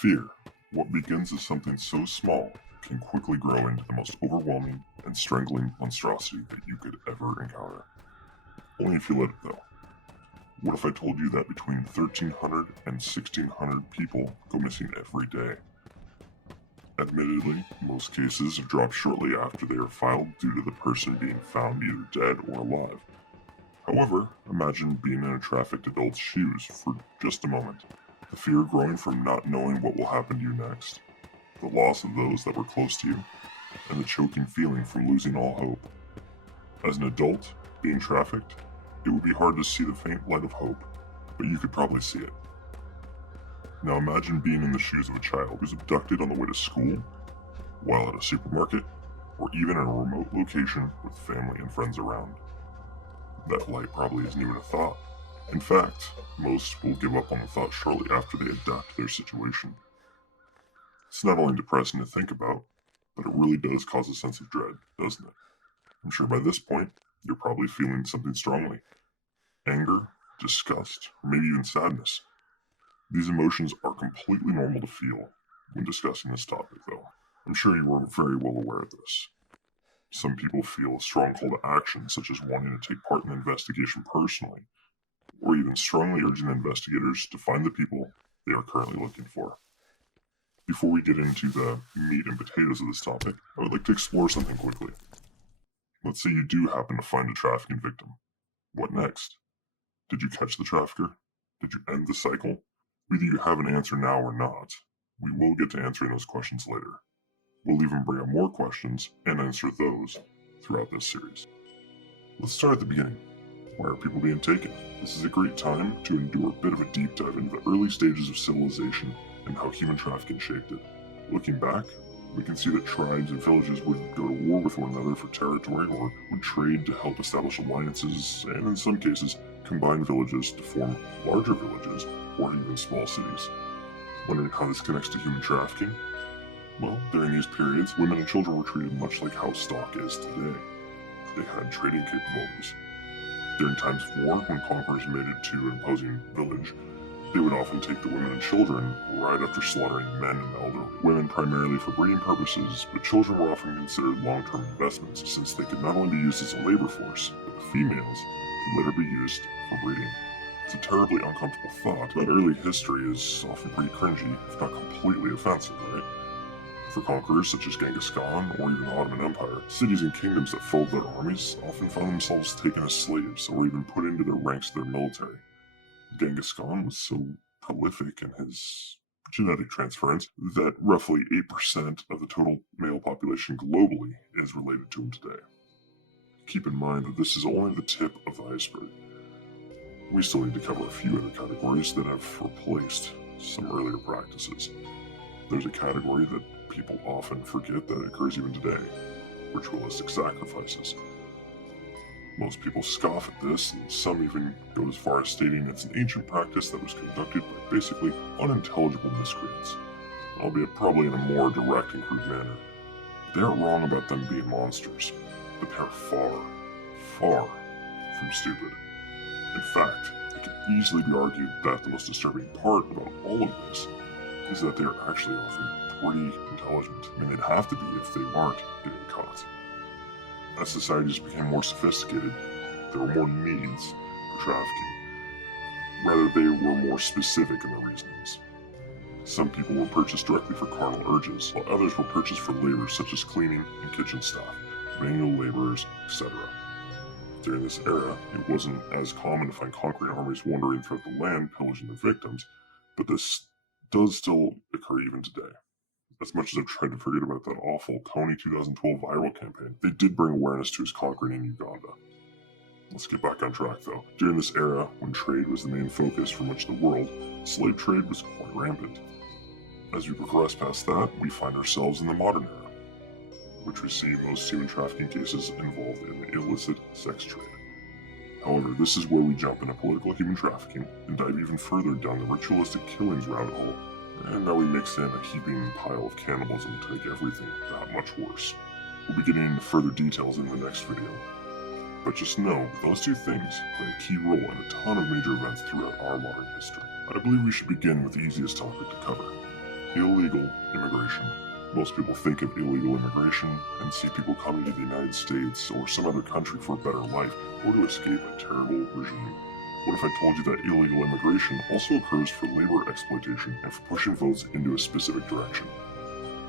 Fear, what begins as something so small, can quickly grow into the most overwhelming and strangling monstrosity that you could ever encounter. Only if you let it though. What if I told you that between 1,300 and 1,600 people go missing every day? Admittedly, most cases have dropped shortly after they are filed due to the person being found either dead or alive. However, imagine being in a trafficked adult's shoes for just a moment. The fear growing from not knowing what will happen to you next, the loss of those that were close to you, and the choking feeling from losing all hope. As an adult, being trafficked, it would be hard to see the faint light of hope, but you could probably see it. Now imagine being in the shoes of a child who's abducted on the way to school, while at a supermarket, or even in a remote location with family and friends around. That light probably isn't even a thought. In fact, most will give up on the thought shortly after they adapt to their situation. It's not only depressing to think about, but it really does cause a sense of dread, doesn't it? I'm sure by this point, you're probably feeling something strongly. Anger, disgust, or maybe even sadness. These emotions are completely normal to feel when discussing this topic, though. I'm sure you are very well aware of this. Some people feel a strong call to action, such as wanting to take part in the investigation personally, or even strongly urging investigators to find the people they are currently looking for. Before we get into the meat and potatoes of this topic, I would like to explore something quickly. Let's say you do happen to find a trafficking victim. What next? Did you catch the trafficker? Did you end the cycle? Whether you have an answer now or not, we will get to answering those questions later. We'll even bring up more questions and answer those throughout this series. Let's start at the beginning. Why are people being taken? This is a great time to endure a bit of a deep dive into the early stages of civilization and how human trafficking shaped it. Looking back, we can see that tribes and villages would go to war with one another for territory or would trade to help establish alliances, and in some cases, combine villages to form larger villages or even small cities. Wondering how this connects to human trafficking? Well, during these periods, women and children were treated much like house stock is today. They had trading capabilities. During times of war, when conquerors made it to an opposing village, they would often take the women and children right after slaughtering men and elder. Women primarily for breeding purposes, but children were often considered long-term investments since they could not only be used as a labor force, but the females could later be used for breeding. It's a terribly uncomfortable thought, but early history is often pretty cringy, if not completely offensive, right? For conquerors such as Genghis Khan or even the Ottoman Empire, cities and kingdoms that followed their armies often found themselves taken as slaves or even put into the ranks of their military. Genghis Khan was so prolific in his genetic transference that roughly 8% of the total male population globally is related to him today. Keep in mind that this is only the tip of the iceberg. We still need to cover a few other categories that have replaced some earlier practices. There's a category that people often forget that occurs even today: ritualistic sacrifices. Most people scoff at this, and some even go as far as stating it's an ancient practice that was conducted by basically unintelligible miscreants, albeit probably in a more direct and crude manner. They aren't wrong about them being monsters, but they are far, far from stupid. In fact, it can easily be argued that the most disturbing part about all of this is that they are actually often pretty intelligent. I mean, they'd have to be if they weren't getting caught. As societies became more sophisticated, there were more needs for trafficking. Rather, they were more specific in their reasonings. Some people were purchased directly for carnal urges, while others were purchased for labor such as cleaning and kitchen staff, manual laborers, etc. During this era, it wasn't as common to find conquering armies wandering throughout the land pillaging their victims, but this does still occur even today. As much as I've tried to forget about that awful Coney 2012 viral campaign, they did bring awareness to his conquering in Uganda. Let's get back on track though. During this era, when trade was the main focus for much of the world, slave trade was quite rampant. As we progress past that, we find ourselves in the modern era, which we see most human trafficking cases involved in the illicit sex trade. However, this is where we jump into political human trafficking and dive even further down the ritualistic killings rabbit hole. And now we mix in a heaping pile of cannibalism to make everything that much worse. We'll be getting into further details in the next video. But just know that those two things play a key role in a ton of major events throughout our modern history. I believe we should begin with the easiest topic to cover: Illegal immigration. Most people think of illegal immigration and see people coming to the United States or some other country for a better life or to escape a terrible regime. What if I told you that illegal immigration also occurs for labor exploitation and for pushing votes into a specific direction?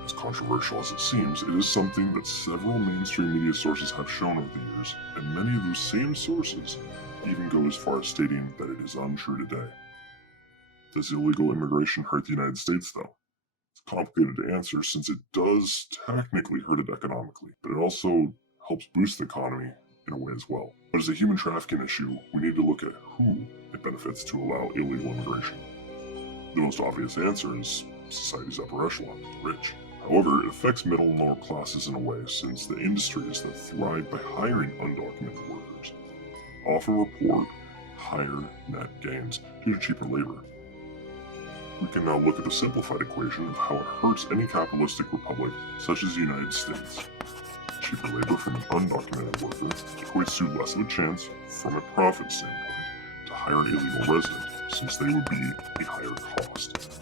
As controversial as it seems, it is something that several mainstream media sources have shown over the years, and many of those same sources even go as far as stating that it is untrue today. Does illegal immigration hurt the United States, though? It's complicated to answer since it does technically hurt it economically, but it also helps boost the economy in a way as well. But as a human trafficking issue, we need to look at who it benefits to allow illegal immigration. The most obvious answer is society's upper echelon, the rich. However, it affects middle and lower classes in a way since the industries that thrive by hiring undocumented workers often report higher net gains due to cheaper labor. We can now look at the simplified equation of how it hurts any capitalistic republic such as the United States. Cheaper labor from an undocumented worker equates to less of a chance, from a profit standpoint, to hire an illegal resident, since they would be a higher cost.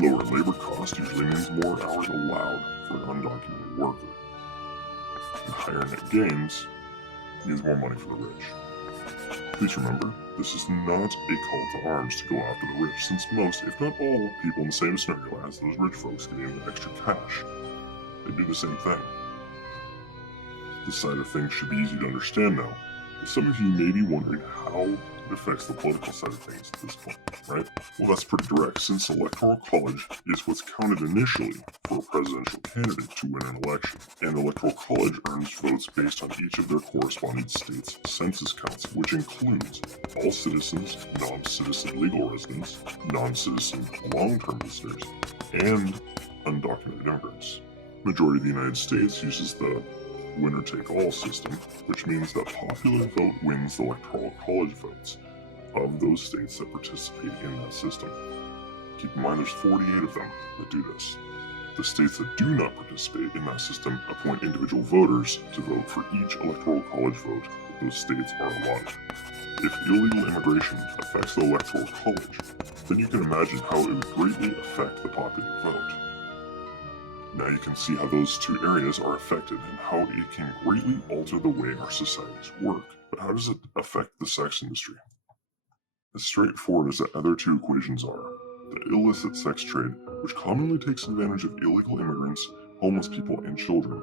Lower labor cost usually means more hours allowed for an undocumented worker. And higher net gains means more money for the rich. Please remember, this is not a call to arms to go after the rich, since most, if not all, people in the same scenario as those rich folks getting the extra cash, they do the same thing. This side of things should be easy to understand now, but some of you may be wondering how it affects the political side of things at this point, right? Well, that's pretty direct, since the Electoral College is what's counted initially for a presidential candidate to win an election, and the Electoral College earns votes based on each of their corresponding states' census counts, which includes all citizens, non-citizen legal residents, non-citizen long-term visitors, and undocumented immigrants. The majority of the United States uses the winner-take-all system, which means that popular vote wins the Electoral College votes of those states that participate in that system. Keep in mind there's 48 of them that do this. The states that do not participate in that system appoint individual voters to vote for each Electoral College vote that those states are allotted. If illegal immigration affects the Electoral College, then you can imagine how it would greatly affect the popular vote. Now you can see how those two areas are affected and how it can greatly alter the way our societies work. But how does it affect the sex industry? As straightforward as the other two equations are, the illicit sex trade, which commonly takes advantage of illegal immigrants, homeless people, and children,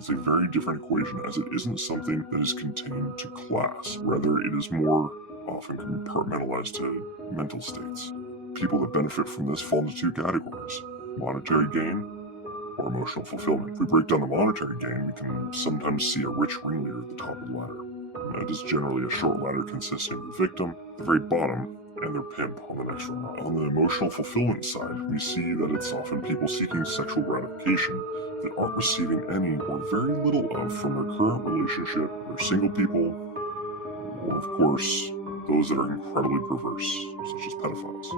is a very different equation as it isn't something that is contained to class. Rather, it is more often compartmentalized to mental states. People that benefit from this fall into two categories: monetary gain or emotional fulfillment. If we break down the monetary gain, we can sometimes see a rich ringleader at the top of the ladder. It is generally a short ladder consisting of the victim, the very bottom, and their pimp on the next rung up. On the emotional fulfillment side, we see that it's often people seeking sexual gratification that aren't receiving any or very little of from their current relationship, they're single people, or of course, those that are incredibly perverse, such as pedophiles.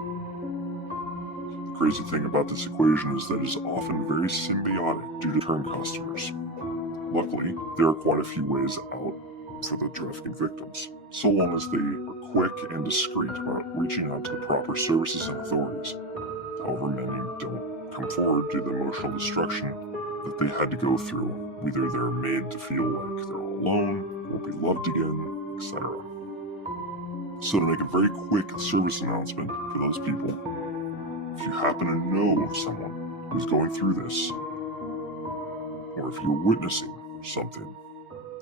The crazy thing about this equation is that it is often very symbiotic due to term customers. Luckily, there are quite a few ways out for the trafficking victims, so long as they are quick and discreet about reaching out to the proper services and authorities. However, many don't come forward due to the emotional destruction that they had to go through. Either they're made to feel like they're all alone, won't be loved again, etc. So to make a very quick service announcement for those people, if you happen to know of someone who's going through this, or if you're witnessing something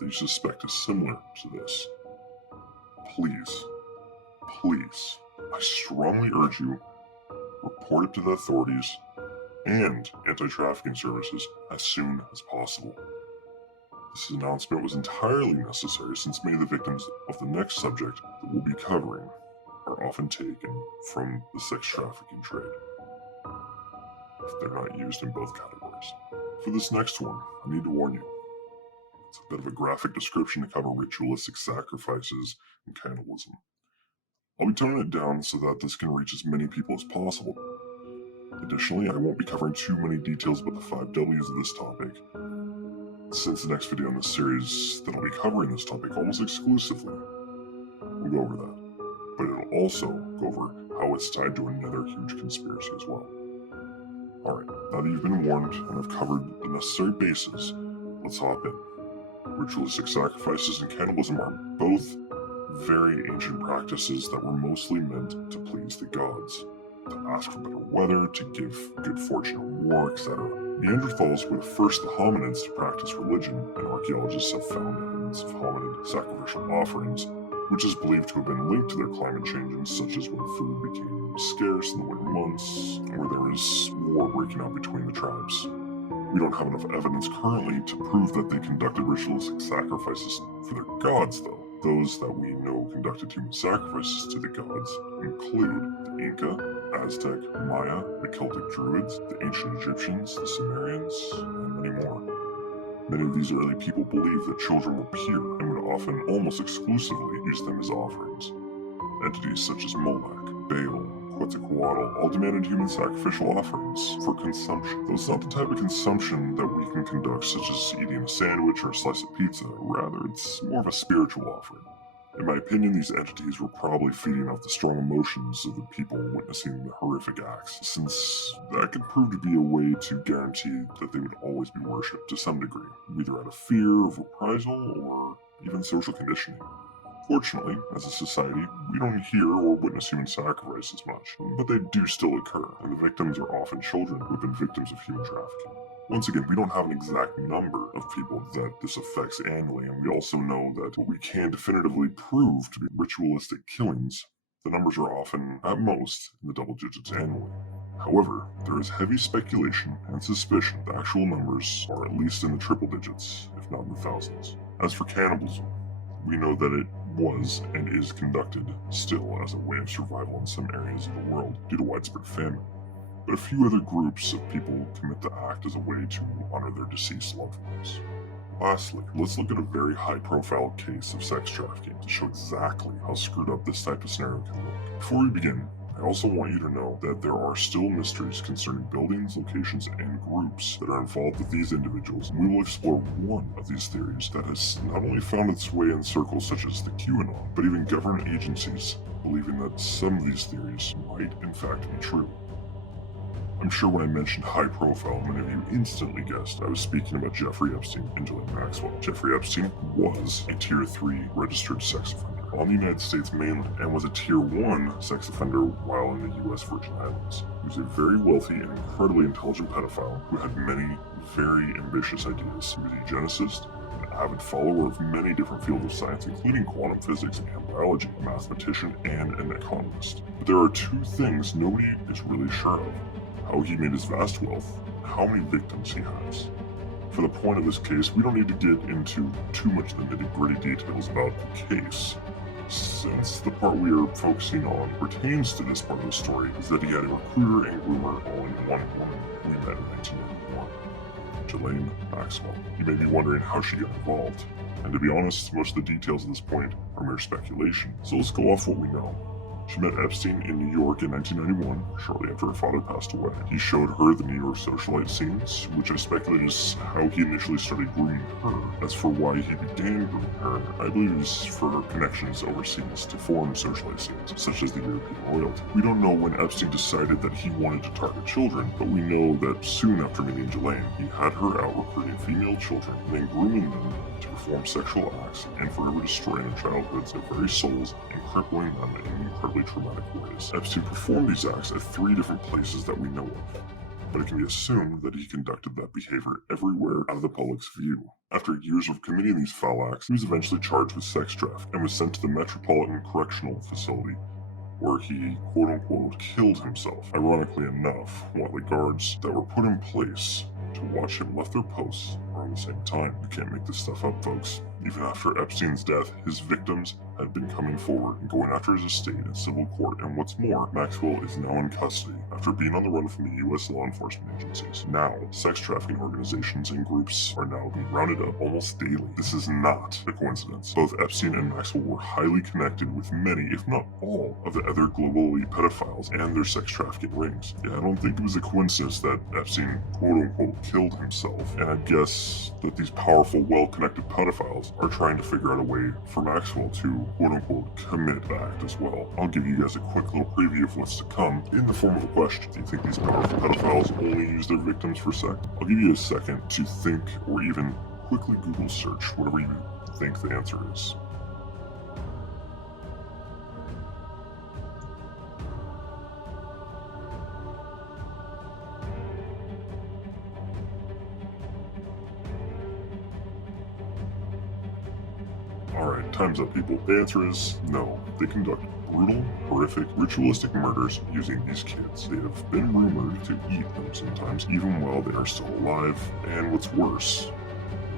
that you suspect is similar to this, please, I strongly urge you, report it to the authorities and anti-trafficking services as soon as possible. This announcement was entirely necessary since many of the victims of the next subject that we'll be covering are often taken from the sex trafficking trade, if they're not used in both categories. For this next one, I need to warn you, it's a bit of a graphic description to cover ritualistic sacrifices and cannibalism. I'll be toning it down so that this can reach as many people as possible. Additionally, I won't be covering too many details about the 5 W's of this topic, since the next video in this series that I'll be covering this topic almost exclusively will go over that, but it'll also go over how it's tied to another huge conspiracy as well. Alright, now that you've been warned and have covered the necessary bases, let's hop in. Ritualistic sacrifices and cannibalism are both very ancient practices that were mostly meant to please the gods, to ask for better weather, to give good fortune in war, etc. Neanderthals were the first hominids to practice religion, and archaeologists have found evidence of hominid sacrificial offerings, which is believed to have been linked to their climate changes, such as when food became scarce in the winter months, or there was war breaking out between the tribes. We don't have enough evidence currently to prove that they conducted ritualistic sacrifices for their gods, though. Those that we know conducted human sacrifices to the gods include the Inca, Aztec, Maya, the Celtic Druids, the ancient Egyptians, the Sumerians, and many more. Many of these early people believed that children were pure and would often almost exclusively use them as offerings. Entities such as Moloch, Baal, Quetzalcoatl all demanded human sacrificial offerings for consumption. Though it's not the type of consumption that we can conduct, such as eating a sandwich or a slice of pizza, rather it's more of a spiritual offering. In my opinion, these entities were probably feeding off the strong emotions of the people witnessing the horrific acts, since that could prove to be a way to guarantee that they would always be worshipped to some degree, either out of fear of reprisal or even social conditioning. Fortunately, as a society, we don't hear or witness human sacrifices much, but they do still occur, and the victims are often children who have been victims of human trafficking. Once again, we don't have an exact number of people that this affects annually, and we also know that what we can definitively prove to be ritualistic killings, the numbers are often, at most, in the double digits annually. However, there is heavy speculation and suspicion that actual numbers are at least in the triple digits, if not in the thousands. As for cannibalism, we know that it was and is conducted still as a way of survival in some areas of the world due to widespread famine. But a few other groups of people commit the act as a way to honor their deceased loved ones. Lastly, let's look at a very high-profile case of sex trafficking to show exactly how screwed up this type of scenario can look. Before we begin, I also want you to know that there are still mysteries concerning buildings, locations, and groups that are involved with these individuals, and we will explore one of these theories that has not only found its way in circles such as the QAnon, but even government agencies believing that some of these theories might in fact be true. I'm sure when I mentioned high profile, many of you instantly guessed I was speaking about Jeffrey Epstein and Ghislaine Maxwell. Jeffrey Epstein was a Tier 3 registered sex offender on the United States mainland and was a Tier 1 sex offender while in the US Virgin Islands. He was a very wealthy and incredibly intelligent pedophile who had many very ambitious ideas. He was a eugenicist, an avid follower of many different fields of science, including quantum physics and biology, a mathematician, and an economist. But there are two things nobody is really sure of: how he made his vast wealth, and how many victims he has. For the point of this case, we don't need to get into too much of the nitty-gritty details about the case, since the part we are focusing on pertains to this part of the story is that he had a recruiter and groomer all in one woman we met in 1991, Ghislaine Maxwell. You may be wondering how she got involved, and to be honest, most of the details at this point are mere speculation, so let's go off what we know. She met Epstein in New York in 1991, shortly after her father passed away. He showed her the New York socialite scenes, which I speculate is how he initially started grooming her. As for why he began grooming her, I believe it is for her connections overseas to form socialite scenes, such as the European royalty. We don't know when Epstein decided that he wanted to target children, but we know that soon after meeting Ghislaine, he had her out recruiting female children and then grooming them to perform sexual acts and forever destroying their childhoods, their very souls, and crippling them in incredibly traumatic ways. Epstein performed these acts at 3 different places that we know of, but it can be assumed that he conducted that behavior everywhere out of the public's view. After years of committing these foul acts, he was eventually charged with sex trafficking and was sent to the Metropolitan Correctional Facility, where he quote-unquote killed himself. Ironically enough, while the guards that were put in place to watch him left their posts around the same time. You can't make this stuff up, folks. Even after Epstein's death, his victims had been coming forward and going after his estate in civil court, and what's more, Maxwell is now in custody after being on the run from the U.S. law enforcement agencies. Now, sex trafficking organizations and groups are now being rounded up almost daily. This is not a coincidence. Both Epstein and Maxwell were highly connected with many, if not all, of the other global elite pedophiles and their sex trafficking rings. Yeah, I don't think it was a coincidence that Epstein quote-unquote killed himself, and I guess is that these powerful, well-connected pedophiles are trying to figure out a way for Maxwell to, quote-unquote, commit the act as well. I'll give you guys a quick little preview of what's to come in the form of a question. Do you think these powerful pedophiles only use their victims for sex? I'll give you a second to think or even quickly Google search whatever you think the answer is. Alright, time's up, people. The answer is no. They conduct brutal, horrific, ritualistic murders using these kids. They have been rumored to eat them sometimes, even while they are still alive. And what's worse,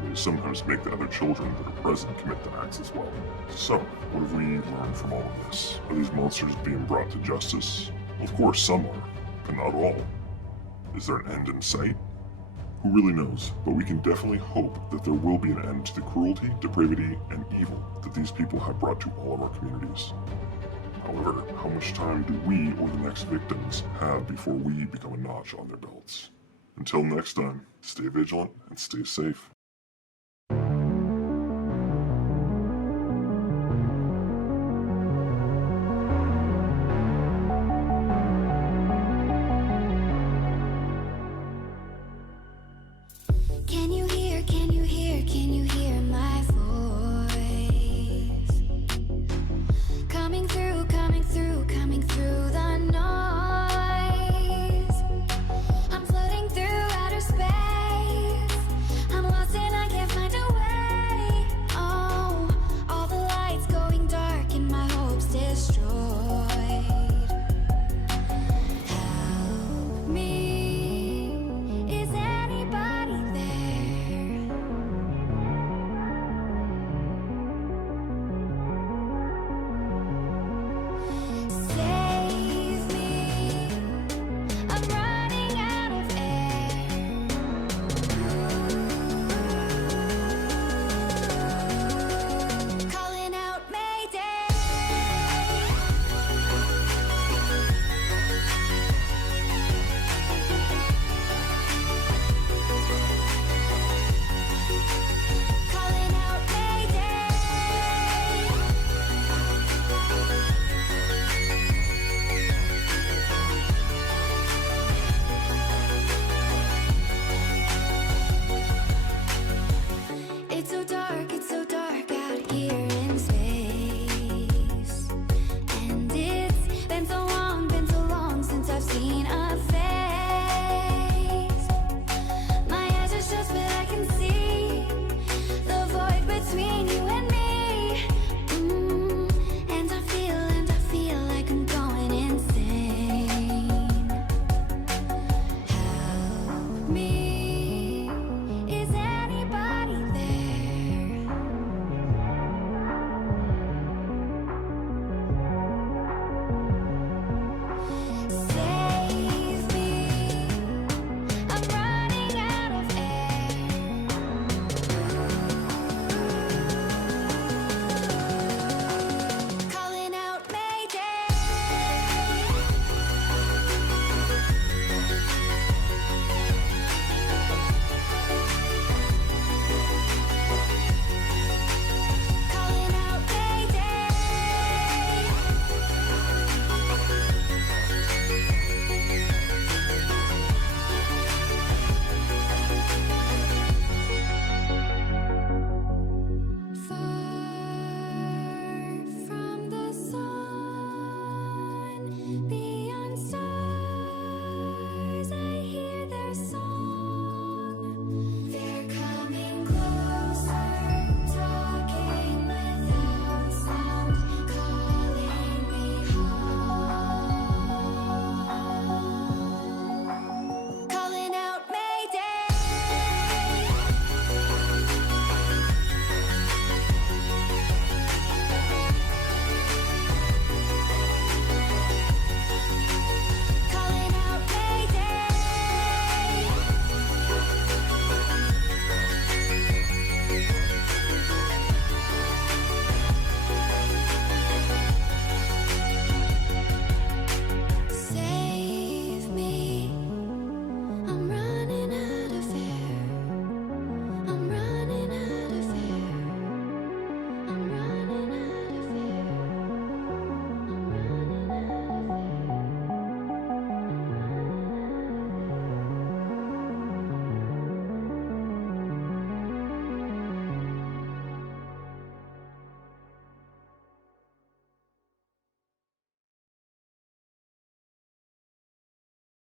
they sometimes make the other children that are present commit the acts as well. So, what have we learned from all of this? Are these monsters being brought to justice? Of course, some are, but not all. Is there an end in sight? Who really knows, but we can definitely hope that there will be an end to the cruelty, depravity, and evil that these people have brought to all of our communities. However, how much time do we or the next victims have before we become a notch on their belts? Until next time, stay vigilant and stay safe.